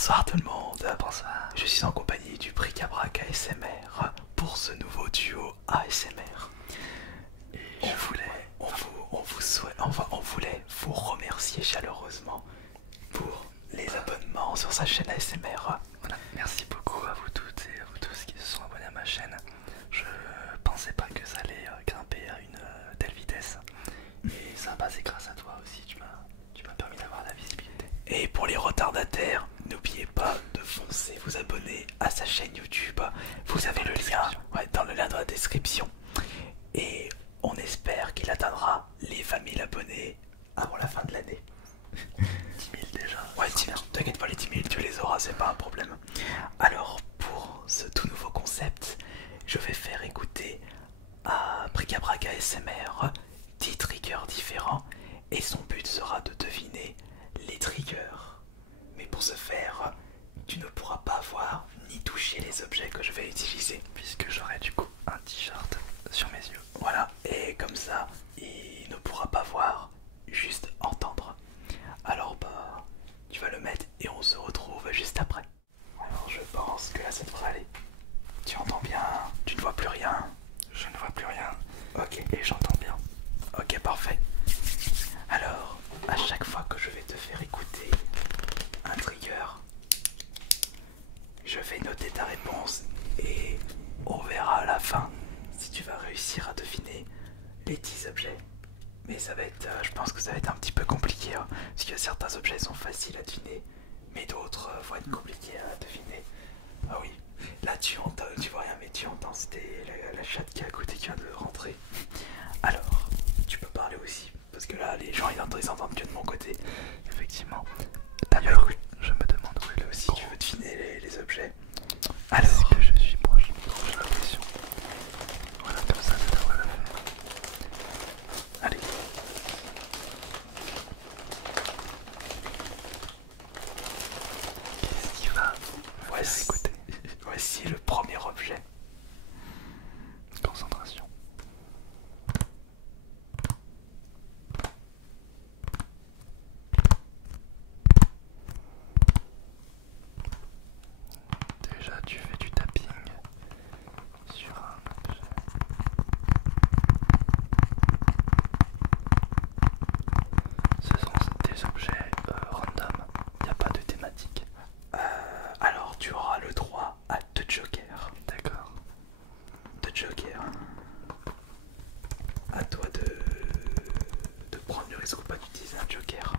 Bonsoir tout le monde. Bonsoir. Je suis en compagnie du Bric-à-Brac ASMR pour ce nouveau duo ASMR. On voulait vous remercier chaleureusement pour les abonnements sur sa chaîne ASMR. Voilà. Merci beaucoup à vous toutes et à vous tous qui se sont abonnés à ma chaîne. Je pensais pas que ça allait grimper à une telle vitesse. Et ça a passé grâce à toi aussi, tu m'as permis d'avoir la visibilité. Et pour les retardataires, n'oubliez pas de foncer vous abonner à sa chaîne YouTube. Vous avez le lien dans le lien dans la description. Et on espère qu'il atteindra les 20 000 abonnés avant la fin de l'année. 10 000 déjà. Ouais, t'inquiète pas, les 10 000 tu les auras, c'est pas un problème. Alors pour ce tout nouveau concept, je vais faire écouter à Bric-à-Brac ASMR 10 triggers différents et son but sera de deviner les triggers. Mais pour ce faire, tu ne pourras pas voir ni toucher les objets que je vais utiliser Puisque j'aurai du coup un t-shirt sur mes yeux. Voilà, et comme ça, il ne pourra pas voir, juste entendre. Alors bah, tu vas le mettre et on se retrouve juste après. Alors je pense que là ça devrait aller. Tu entends bien, tu ne vois plus rien. Je ne vois plus rien. Ok, Et j'entends bien. ok, parfait. Alors, à chaque fois que je vais te faire écouter un trigger, je vais noter ta réponse et on verra à la fin si tu vas réussir à deviner les 10 objets. Mais ça va être, je pense que ça va être un petit peu compliqué, hein, parce que certains objets sont faciles à deviner, mais d'autres vont être compliqués à deviner. Ah oui, là tu entends, tu vois rien, mais tu entends, c'était la chatte qui est à côté qui vient de rentrer. Alors, tu peux parler aussi, parce que là les gens ils entendent que de mon côté. Effectivement. D'ailleurs, je me demande où est le Si micro. tu veux deviner les objets. Est-ce Alors, que je suis proche du micro, j'ai l'impression. Voilà, comme ça devrait le faire. allez. Qu'est-ce qui va Voici, écouter? voici le premier objet. Concentration. Déjà, tu fais du tapping sur un objet. Ce sont des objets random, il n'y a pas de thématique. Alors tu auras le droit à 2 jokers. D'accord. 2 jokers. À toi de prendre le risque ou pas d'utiliser un joker.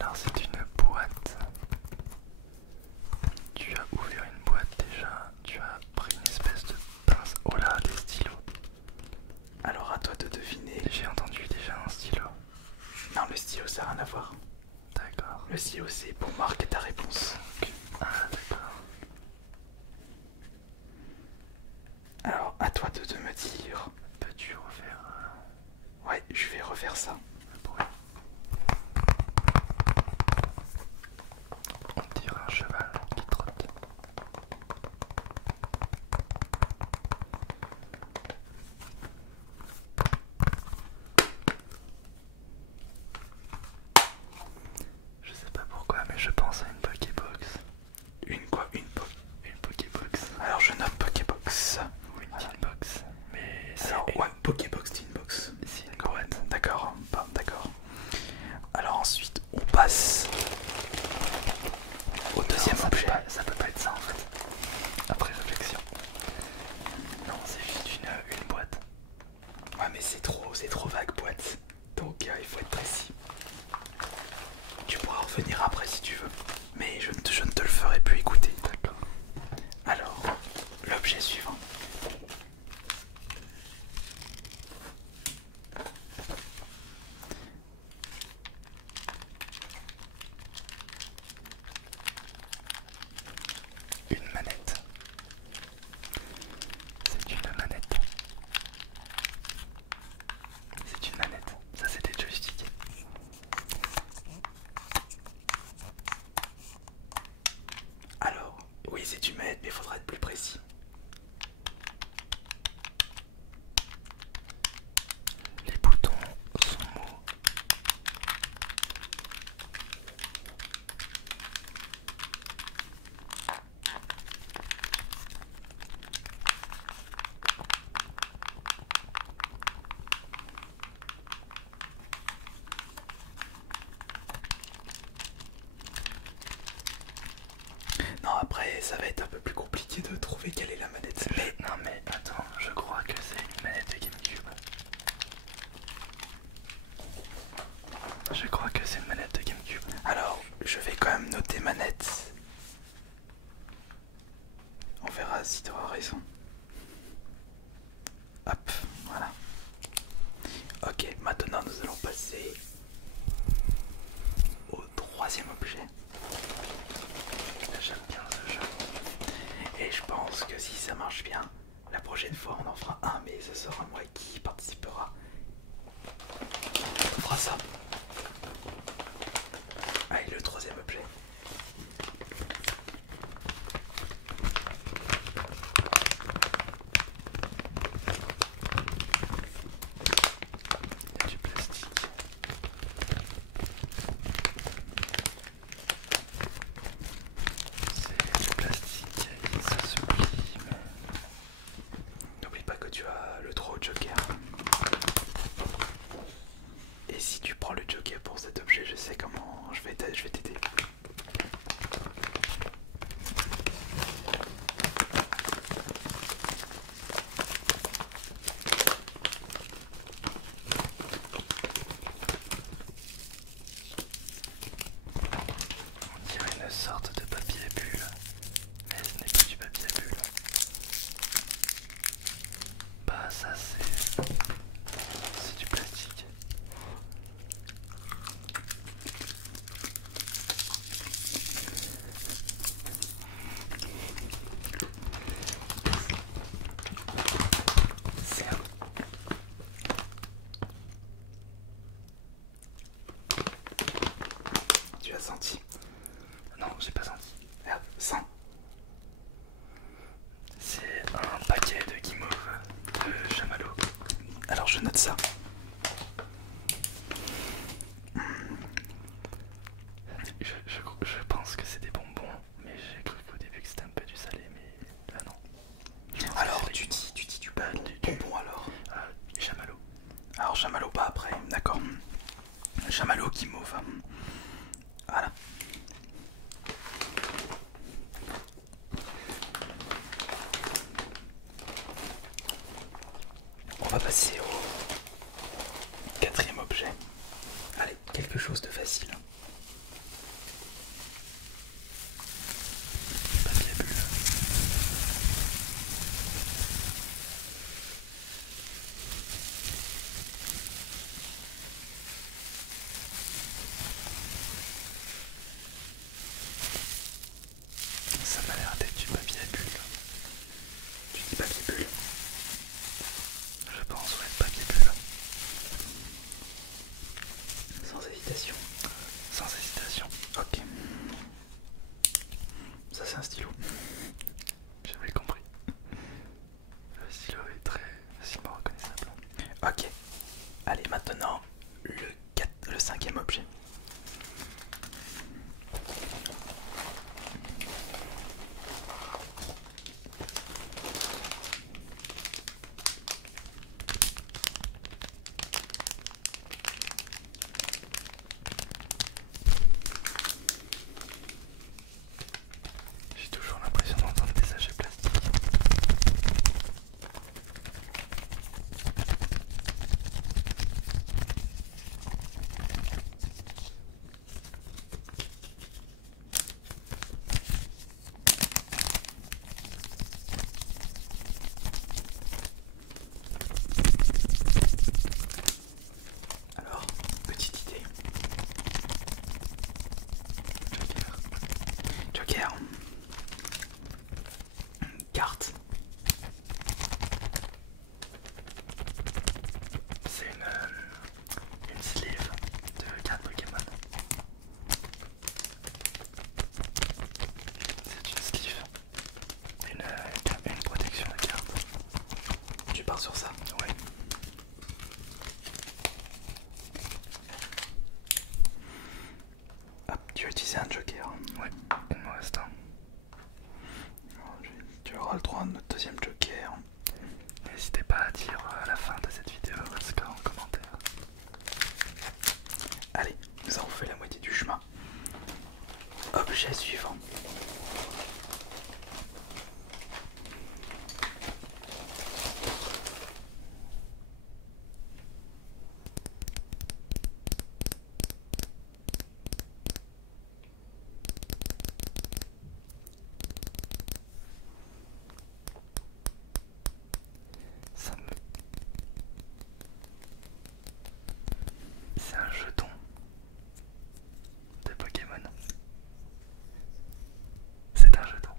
Alors c'est une boîte. Tu as ouvert une boîte déjà, tu as pris une espèce de pince. Oh là, des stylos. Alors à toi de deviner. J'ai entendu déjà un stylo. Non, le stylo ça n'a rien à voir. D'accord. Le stylo c'est pour marquer ta réponse. Ah d'accord. Alors à toi de me dire. Peux-tu refaire Ouais, je vais refaire ça. le bruit? On dirait un cheval qui trotte. Je sais pas pourquoi, mais je pense à une Pokébox. Une quoi? Une Pokébox. Alors je note Pokébox. Ou une Tinbox. Mais c'est Alors ouais, Pokébox, Teambox. c'est une boîte. D'accord, d'accord. Alors ensuite on passe au deuxième Non, objet. ça peut pas être ça en fait. Après réflexion. Non, c'est juste une boîte. Ouais mais c'est trop vague boîte. Donc il faut être précis. Tu pourras revenir après si tu veux. Mais je ne te le ferai plus écouter. D'accord. Alors, l'objet suivant. Une manette. C'est une manette. C'est une manette. Ça c'est des joysticks. utiliser du maître, mais il faudra être plus précis. Les boutons sont mous. Non, après, ça va être un peu plus compliqué de trouver quelle est la manette. Mais Non mais attends, je crois que c'est une manette de GameCube. Je crois que c'est une manette de GameCube. alors, je vais quand même noter manette. On verra si tu auras raison. Hop, voilà. Ok, maintenant nous allons passer au troisième objet. J'aime bien ce jeu. Et je pense que si ça marche bien, la prochaine fois on en fera un, mais ce sera moi qui participera. On fera ça. Allez, le troisième objet. Il y a du plastique. C'est du plastique et ça se plie. N'oublie pas que tu as le droit au joker. Et si tu prends le joker pour cet objet, je sais comment je vais t'aider. On dirait une sorte de papier bulle, mais ce n'est pas du papier bulle. Bah ça c'est du plastique. C'est un... Tu as senti? Non, j'ai pas senti. Merde, sens. C'est un paquet de guimauve de chamallow. Alors je note ça. Je pense que c'est des bonbons, mais j'ai cru qu'au début que c'était un peu du salé, mais là non. Alors tu dis du bonbon alors. Chamallow. Alors chamallow pas après, d'accord. Chamallow qui mauve. Voilà. On va passer au quatrième objet. Allez, quelque chose de facile. Papier bulle. Ça m'a l'air d'être du papier bulle. Tu dis papier bulle. Je pense, ouais, papier bulle. Sans hésitation. Sans hésitation. Ok. Ça c'est un stylo. J'avais compris. Le stylo est très facilement reconnaissable. Ok. Allez, maintenant le cinquième objet. J'ai toujours l'impression d'entendre des sachets plastiques. Alors, petite idée. Joker. Carte. C'est une sleeve de carte Pokémon. C'est une sleeve. pars sur ça? Ouais. Hop, tu as utilisé un joker. Ouais, il me reste un. Tu auras le droit à notre deuxième joker. N'hésitez pas à dire à la fin de cette vidéo votre score en commentaire. Allez, nous avons fait la moitié du chemin. Objet suivant. Ça me... C'est un jeton de Pokémon. C'est un jeton.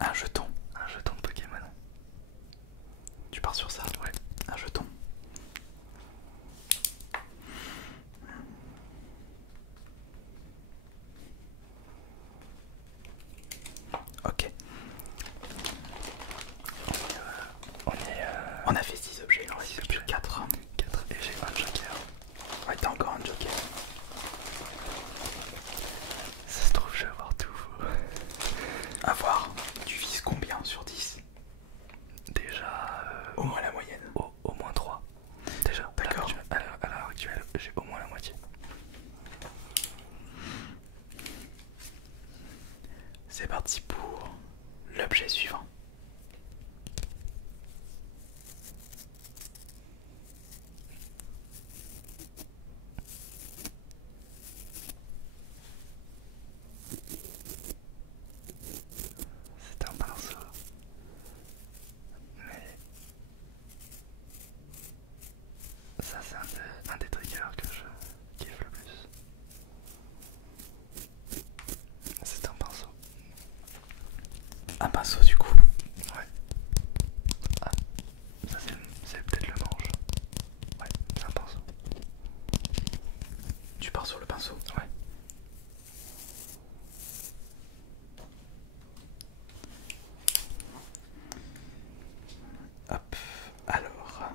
Un jeton. Un jeton de Pokémon. Tu pars sur ça? Ouais. Un jeton. Ok. On a fait 6 objets, il en reste plus 4. 4 et j'ai un joker. Ouais, t'as encore un joker. Ça se trouve, je vais avoir tout. À voir, tu vises combien sur 10? Déjà, Au moins la moyenne. au moins 3. Déjà, D'accord. À l'heure actuelle, j'ai au moins la moitié. C'est parti pour l'objet suivant. C'est un pinceau. Mais ça, c'est un des triggers que je kiffe le plus. C'est un pinceau. Un pinceau du coup. Ouais. Ah, ça c'est peut-être le manche. Ouais, c'est un pinceau. Tu pars sur le pinceau. Ouais. Hop. Alors,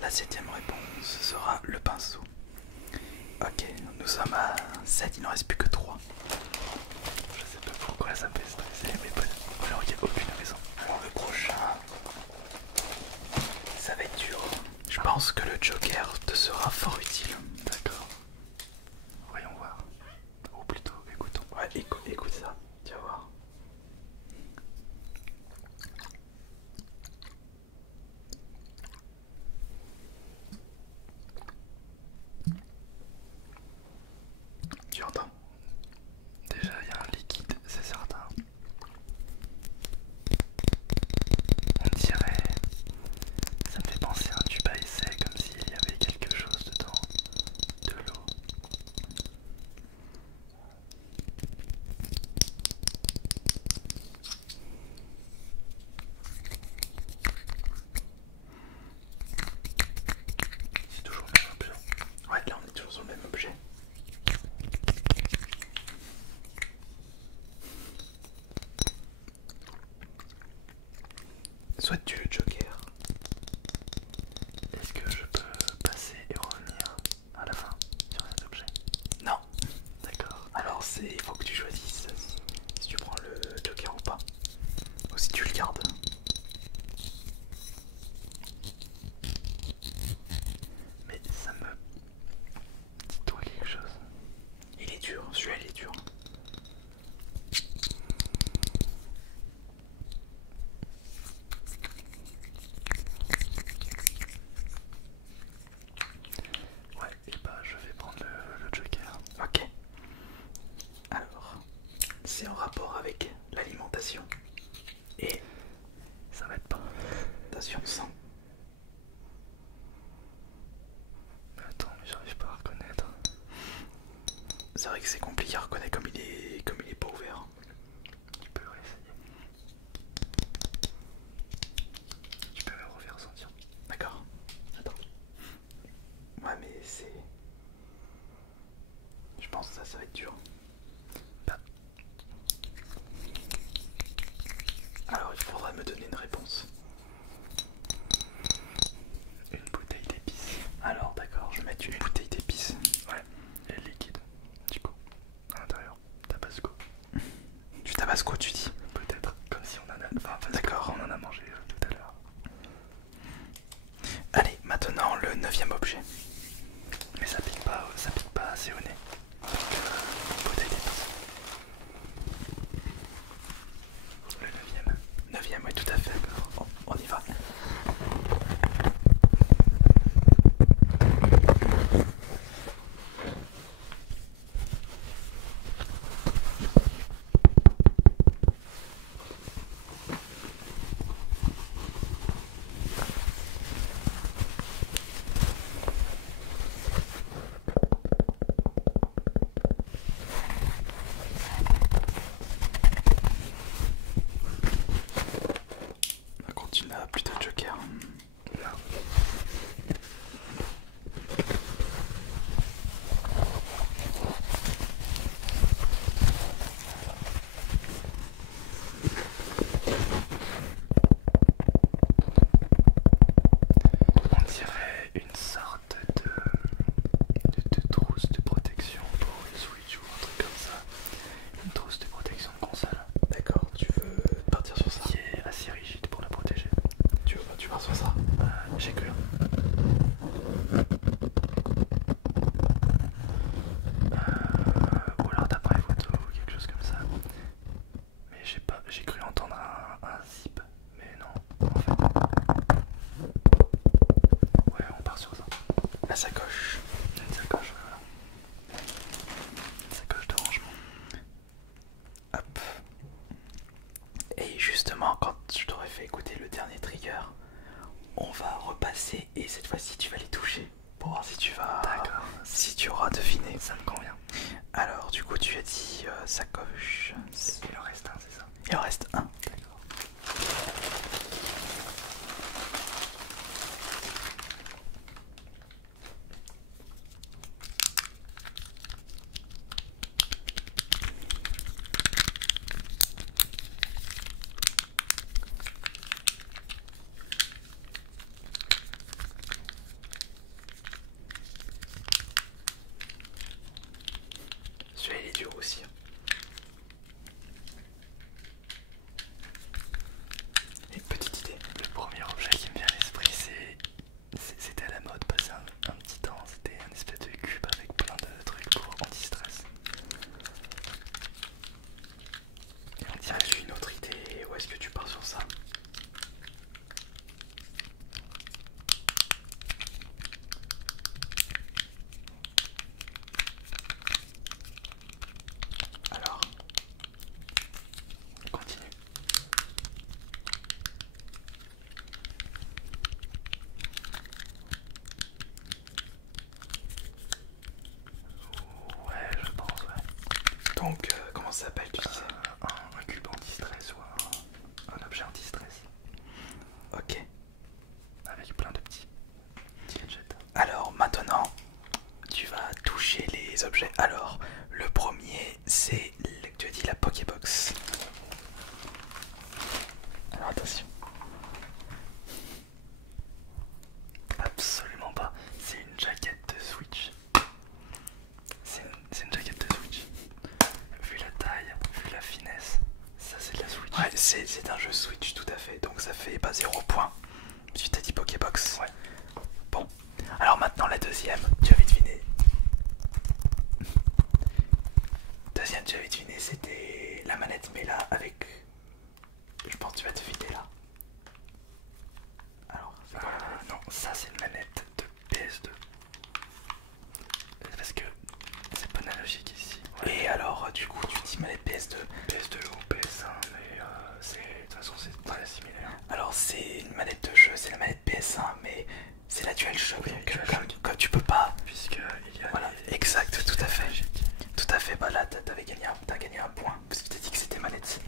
la 7ème réponse sera le pinceau. Ok, nous sommes à 7, il n'en reste plus que 3. Je sais pas pourquoi ça me fait stresser, mais bon, alors il n'y a aucune raison. Alors le prochain, ça va être dur. Je pense que le joker te sera fort utile. D'accord. Voyons voir. Ou plutôt, écoutons. Ouais, écoute ça, tu vas voir. Tu entends? Déjà, il y a un liquide, c'est certain. On dirait... Ça me fait penser à un tube à essai, comme s'il y avait quelque chose dedans. De l'eau. C'est toujours le même objet. Ouais, là on est toujours sur le même objet. Souhaites-tu le joker? Est-ce que je peux passer et revenir à la fin sur cet objet? Non. D'accord. Alors il faut que tu choisisses si tu prends le joker ou pas. Ou si tu le gardes. Mais ça me... Dis-toi quelque chose. Il est dur, celui-là il est dur. Ouais, et bah je vais prendre le joker. Ok. Alors, c'est en rapport avec l'alimentation. Et Ça m'aide pas. attention, sang. Mais attends, mais j'arrive pas à reconnaître. C'est vrai que c'est compliqué à reconnaître comme il est pas ouvert. Tu peux réessayer. Tu peux me refaire sentir. D'accord. Attends. Ouais mais c'est... Je pense que ça va être dur. Bah. Alors il faudra me donner une réponse. tabasco, tu dis? Peut-être, comme si on en a. Enfin, d'accord. On en a mangé tout à l'heure. Allez, maintenant le 9e objet. Mais ça pique pas assez au nez. Bouteille d'épices. Le 9e. 9e, oui, tout à fait. On y va. On continue à plutôt joker. Là. On dirait une sorte de trousse de protection pour une Switch ou un truc comme ça. Une trousse de protection de console. D'accord, tu veux partir sur ça? Qui est assez rigide pour la protéger. Tu pars sur ça? J'ai cru. Ou alors d'appareil photo ou quelque chose comme ça. Mais j'ai cru entendre un zip. Mais non, en fait. Ouais, on part sur ça. La sacoche. Une sacoche, voilà. Une sacoche de rangement. Hop. Et justement, quand je t'aurais fait écouter le dernier trigger, on va repasser et cette fois-ci tu vas les toucher pour voir si tu vas. D'accord. Si tu auras deviné. Ça me convient. Alors, du coup, tu as dit sacoche. Il en reste un, c'est ça? Il en reste un. D'accord. Celui-là, il est dur aussi. Une petite idée. Le premier objet qui me vient à l'esprit, c'était à la mode passé un petit temps. C'était un espèce de cube avec plein de trucs pour anti-stress. Et on dirait j'ai une autre idée. Où est-ce que tu pars sur ça? Alors, Continue. Ouais, je pense, ouais. donc, comment ça s'appelle, tu disais? Un cube anti-stress ou un objet anti-stress. Ok. Avec plein de petits gadgets. Alors, maintenant, tu vas toucher les objets. Alors, le premier, c'est, tu as dit, la Pokébox. Alors, attention. Absolument pas. C'est une jaquette de Switch. C'est une jaquette de Switch. Vu la taille, vu la finesse, ça c'est de la Switch. Ouais, c'est un jeu Switch, tout à fait. Donc, ça fait pas 0 points. Tu t'as dit Pokébox. Ouais. Bon. Alors, maintenant, la deuxième, tu avais deviné. Deuxième, tu avais deviné, c'était la manette, mais là, avec. Je pense que tu vas deviner là. Alors, c'est quoi la manette? Non, ça c'est une manette de PS2. Parce que c'est pas analogique ici. Ouais. Et alors, du coup, tu dis manette PS2. PS2 ou PS1, mais de toute façon c'est très similaire. Alors, c'est une manette de jeu, c'est la manette PS1, mais c'est la DualShock. Oui, Donc, DualShock. comme tu peux pas. Puisque il y a Voilà, exact, tout à fait. Tout à fait, bah là, t'as gagné un point, parce que t'as dit que c'était manette.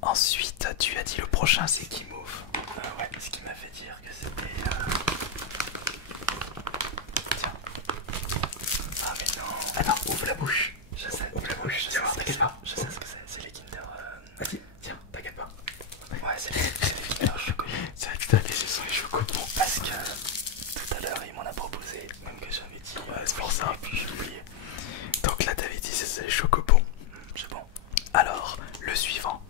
Ensuite, tu as dit le prochain, c'est Keymove. Ouais, ce qui m'a fait dire que c'était. Tiens. Ah, mais non. Ah non, ouvre la bouche. Je sais, Ouvre la bouche, tu vois, t'inquiète pas. je sais ce que c'est. C'est les Kinder. Vas-y, tiens, t'inquiète pas. Ouais, c'est les Kinder Choco. C'est vrai que tout à fait, ce sont les chocobons. Parce que tout à l'heure il m'en a proposé, même que j'avais dit. Ouais, c'est pour ça. Et puis j'ai oublié. Donc là, t'avais dit c'est les chocobons. C'est bon. Alors, le suivant,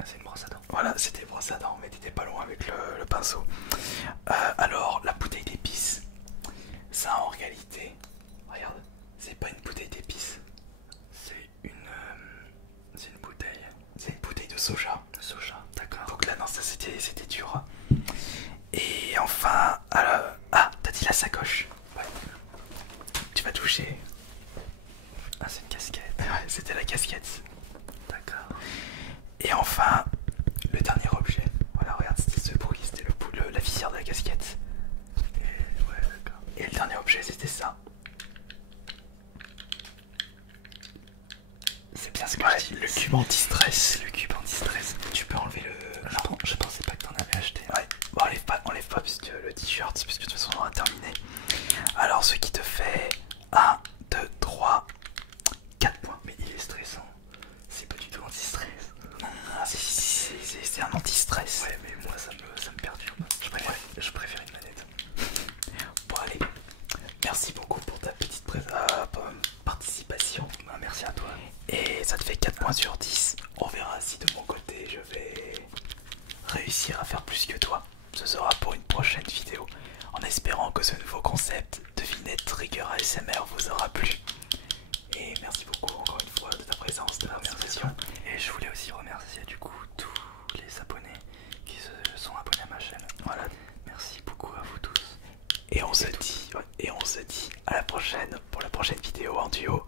Ah, c'est une brosse à dents. Voilà, c'était brosse à dents, mais t'étais pas loin avec le pinceau. Alors, la bouteille d'épices, ça en réalité, regarde, c'est pas une bouteille d'épices, C'est une bouteille c'est une bouteille de soja. de soja, d'accord. Donc là, non, ça c'était dur. Et enfin, ah, t'as dit la sacoche. Ouais. Tu vas toucher. Ah, c'est une casquette, Ouais, c'était la casquette. d'accord. Et enfin, le dernier objet. Voilà, regarde, c'était ce bruit, c'était la visière de la casquette. Et ouais, d'accord. Et le dernier objet, c'était ça. C'est bien ce que Ouais, je dis. le cube anti-stress. C'est le cube anti-stress. Tu peux enlever le. Je pensais pas que t'en avais acheté. Ouais, bon, enlève pas puisque le t-shirt, puisque de toute façon on aura terminé. Alors, ce qui te fait 1, 2, 3, 4 points. Mais il est stressant. C'est pas du tout anti-stress. Ah, c'est un anti-stress. Ouais, mais moi ça me perturbe. Je préfère une manette. Bon, allez, merci beaucoup pour ta petite participation. Bah, merci à toi. Et ça te fait 4 points sur 10. On verra si de mon côté je vais réussir à faire plus que toi. Ce sera pour une prochaine vidéo. En espérant que ce nouveau concept devinette trigger ASMR vous aura plu. Et merci beaucoup encore une fois de ta présence, de la conversation. Et je voulais aussi remercier du coup tous les abonnés qui se sont abonnés à ma chaîne. Voilà. Merci beaucoup à vous tous. Et on se dit à la prochaine pour la prochaine vidéo en duo.